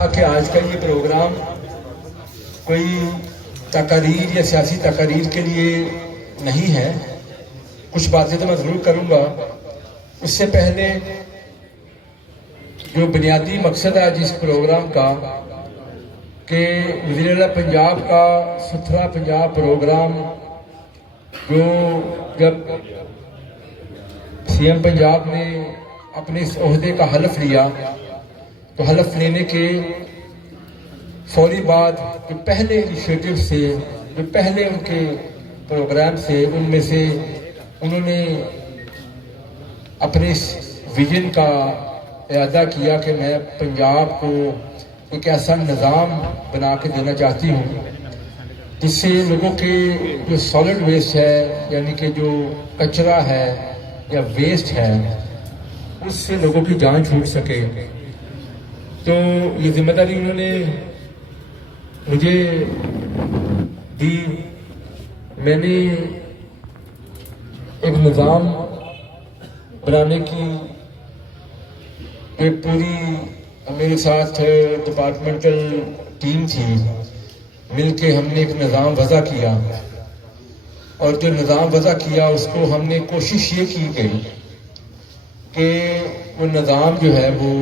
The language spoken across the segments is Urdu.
کہ آج کا یہ پروگرام کوئی تقاریر یا سیاسی تقاریر کے لیے نہیں ہے. کچھ باتیں تو میں ضرور کروں گا. اس سے پہلے جو بنیادی مقصد ہے جس پروگرام کا کہ وزیر اعلیٰ پنجاب کا ستھرا پنجاب پروگرام جو جب سی ایم پنجاب نے اپنے اس عہدے کا حلف لیا تو حلف لینے کے فوری بعد جو پہلے انیشیٹو سے جو پہلے ان کے پروگرام سے ان میں سے انہوں نے اپنے اس ویژن کا اعادہ کیا کہ میں پنجاب کو ایک ایسا نظام بنا کے دینا چاہتی ہوں جس سے لوگوں کے جو سالڈ ویسٹ ہے یعنی کہ جو کچرا ہے یا ویسٹ ہے اس سے لوگوں کی جان چھوٹ سکے. تو یہ ذمہ داری انہوں نے مجھے دی. میں نے ایک نظام بنانے کی ایک پوری میرے ساتھ ڈپارٹمنٹل ٹیم تھی. مل کے ہم نے ایک نظام وضع کیا اور جو نظام وضع کیا اس کو ہم نے کوشش یہ کی گئی کہ وہ نظام جو ہے وہ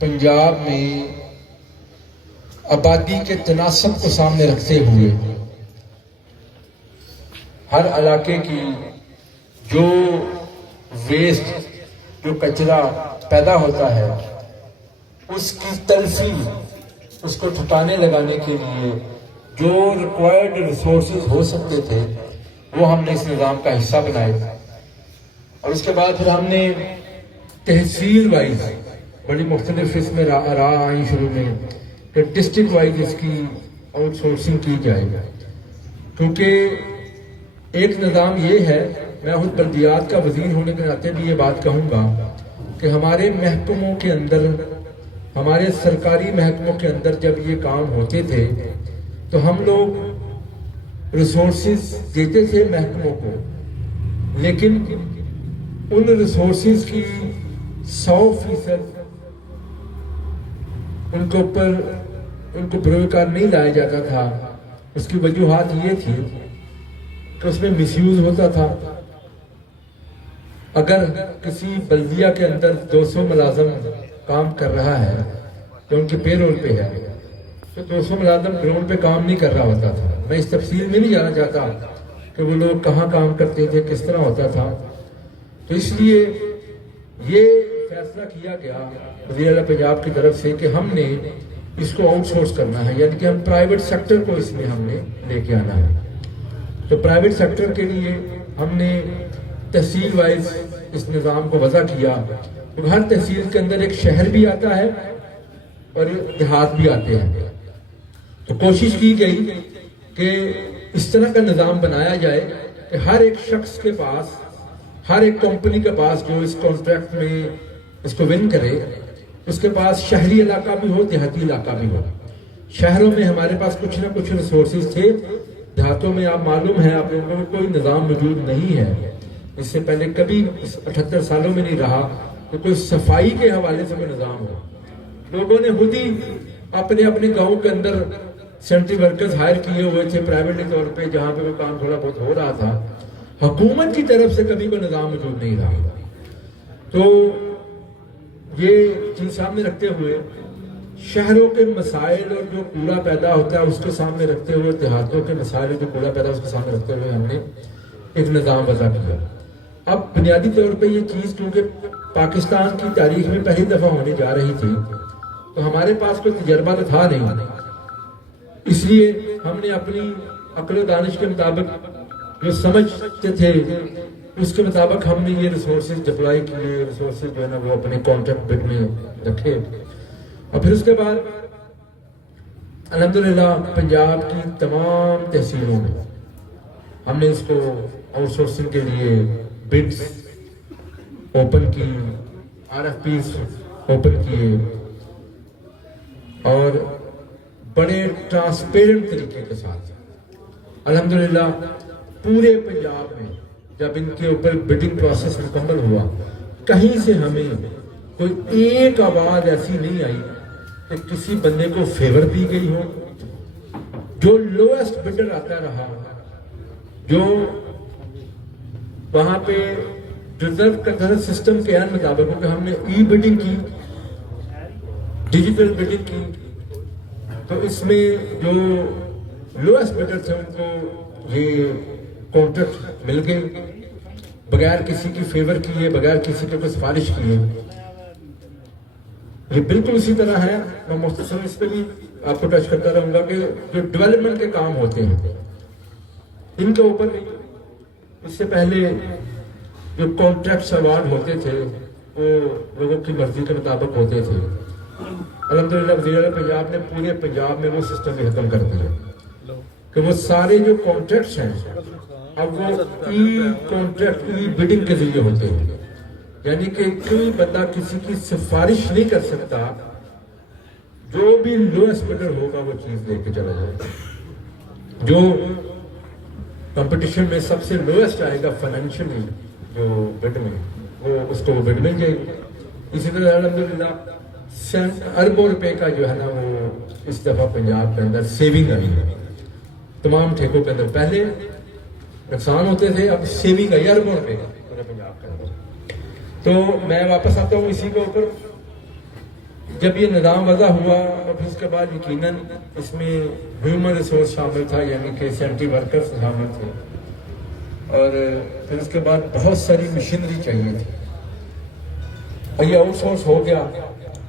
پنجاب میں آبادی کے تناسب کو سامنے رکھتے ہوئے ہر علاقے کی جو ویسٹ جو کچرا پیدا ہوتا ہے اس کی تلفی اس کو ٹھکانے لگانے کے لیے جو ریکوائرڈ ریسورسز ہو سکتے تھے وہ ہم نے اس نظام کا حصہ بنائے. اور اس کے بعد پھر ہم نے تحصیل وائز بڑی مختلف اس میں راہ آئیں شروع میں کہ ڈسٹرکٹ وائز اس کی آؤٹ سورسنگ کی جائے گا. کیونکہ ایک نظام یہ ہے, میں خود بلدیات کا وزیر ہونے کے ناطے بھی یہ بات کہوں گا کہ ہمارے محکموں کے اندر ہمارے سرکاری محکموں کے اندر جب یہ کام ہوتے تھے تو ہم لوگ ریسورسز دیتے تھے محکموں کو, لیکن ان ریسورسز کی 100% ان کے اوپر ان کو بروئے کار نہیں لایا جاتا تھا. اس کی وجوہات یہ تھی کہ اس میں مس یوز ہوتا تھا. اگر کسی بلدیہ کے اندر 200 ملازم کام کر رہا ہے تو ان کی پے رول پہ ہے تو 200 ملازم گراؤنڈ پہ کام نہیں کر رہا ہوتا تھا. میں اس تفصیل میں نہیں جانا چاہتا کہ وہ لوگ کہاں کام کرتے تھے, کس طرح ہوتا تھا. تو اس لیے یہ فیصلہ کیا گیا وزیر اعلیٰ پنجاب کی طرف سے کہ ہم نے اس کو آؤٹ سورس کرنا ہے, یعنی کہ ہم پرائیویٹ سیکٹر کو اس میں ہم نے لے کے آنا ہے. تو پرائیویٹ سیکٹر کے لیے ہم نے تحصیل وائز اس نظام کو وضع کیا. ہر تحصیل کے اندر ایک شہر بھی آتا ہے اور دیہات بھی آتے ہیں. تو کوشش کی گئی کہ اس طرح کا نظام بنایا جائے کہ ہر ایک شخص کے پاس, ہر ایک کمپنی کے پاس جو اس کانٹریکٹ میں اس کو ون کرے, اس کے پاس شہری علاقہ بھی ہو, دیہاتی علاقہ بھی ہو. شہروں میں ہمارے پاس کچھ نہ کچھ ریسورسز تھے, دیہاتوں میں آپ معلوم ہے آپ لوگوں کو کوئی نظام موجود نہیں ہے. اس سے پہلے کبھی 78 سالوں میں نہیں رہا کہ کوئی صفائی کے حوالے سے کوئی نظام ہو. لوگوں نے خود ہی اپنے اپنے گاؤں کے اندر سینٹری ورکرز ہائر کیے ہوئے تھے پرائیویٹلی طور پہ, جہاں پہ وہ کام تھوڑا بہت ہو رہا تھا. حکومت کی طرف سے کبھی کوئی نظام موجود نہیں رہا. تو یہ چیز سامنے رکھتے ہوئے شہروں کے مسائل اور جو کوڑا پیدا ہوتا ہے اس کے سامنے رکھتے ہوئے, دیہاتوں کے مسائل جو کوڑا پیدا اس کے سامنے رکھتے ہوئے ہم نے ایک نظام وضع کیا. اب بنیادی طور پہ یہ چیز کیونکہ پاکستان کی تاریخ میں پہلی دفعہ ہونے جا رہی تھی تو ہمارے پاس کوئی تجربہ تو تھا نہیں, اس لیے ہم نے اپنی عقل و دانش کے مطابق جو سمجھتے تھے اس کے مطابق ہم نے یہ ریسورسز ڈپلائی کیے. ریسورسز جو ہے نا وہ اپنے کانٹریکٹ بٹ میں رکھے. اور پھر اس کے بعد الحمدللہ پنجاب کی تمام تحصیلوں میں ہم نے اس کو آؤٹ سورسنگ کے لیے بڈز اوپن کی, RFPs اوپن کیے اور بڑے ٹرانسپیرنٹ طریقے کے ساتھ الحمدللہ پورے پنجاب میں جب ان کے اوپر بڈنگ پروسیس مکمل ہوا کہیں سے ہمیں کوئی ایک آواز ایسی نہیں آئی کہ کسی بندے کو فیور دی گئی ہو، جو لوئسٹ بڈر آتا رہا، جو وہاں پہ ریزرو کنٹرول سسٹم کے عین مطابق ہو کہ ہم نے ای بڈنگ کی، ڈیجیٹل بڈنگ کی، تو اس میں جو لوئسٹ بڈر تھے ان کو یہ کانٹریکٹ مل گئے بغیر کسی کی فیور کیے، بغیر کسی کے کوئی سفارش کیے۔ یہ بالکل اسی طرح ہے، میں مختصر اس پہ بھی آپ کو ٹچ کرتا رہوں گا کہ جو ڈیولپمنٹ کے کام ہوتے ہیں ان کے اوپر بھی اس سے پہلے جو کانٹریکٹس اوارڈ ہوتے تھے وہ لوگوں کی مرضی کے مطابق ہوتے تھے۔ الحمدللہ وزیر اعلیٰ پنجاب نے پورے پنجاب میں وہ سسٹم بھی ختم کر دیا کہ وہ سارے جو کانٹریکٹس ہیں اب وہ ای بڈنگ کے ذریعے ہوتے ہیں، یعنی کہ کوئی بندہ کسی کی سفارش نہیں کر سکتا، جو بھی لوئسٹ بڈر ہوگا وہ چیز لے کے چلا جائے گا، جو کمپٹیشن میں سب سے لوئسٹ آئے گا فائنینشلی جو بڈ میں وہ اس کو وہ بڈ مل جائے گی۔ اسی طرح الحمدللہ اربوں روپے کا جو ہے نا وہ اس دفعہ پنجاب کے اندر سیونگ آئی ہے، تمام ٹھیکوں کے اندر پہلے نقصان ہوتے تھے، اب سیونگ آئی اربوں روپے کا پورے پنجاب کے اندر۔ تو میں واپس آتا ہوں اسی کے اوپر، جب یہ نظام وضع ہوا اور پھر اس کے بعد یقیناً اس میں ہیومن ریسورس شامل تھا، یعنی کہ سینٹری ورکرز شامل تھے، اور پھر اس کے بعد بہت ساری مشینری چاہیے تھی، اور یہ آؤٹ سورس ہو گیا۔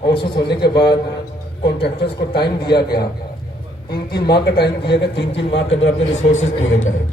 آؤٹ سورس ہونے کے بعد کانٹریکٹرز کو ٹائم دیا گیا، 3 ماہ کا ٹائم دیا گیا، 3 ماہ کے اندر اپنے ریسورسز پورے کریں۔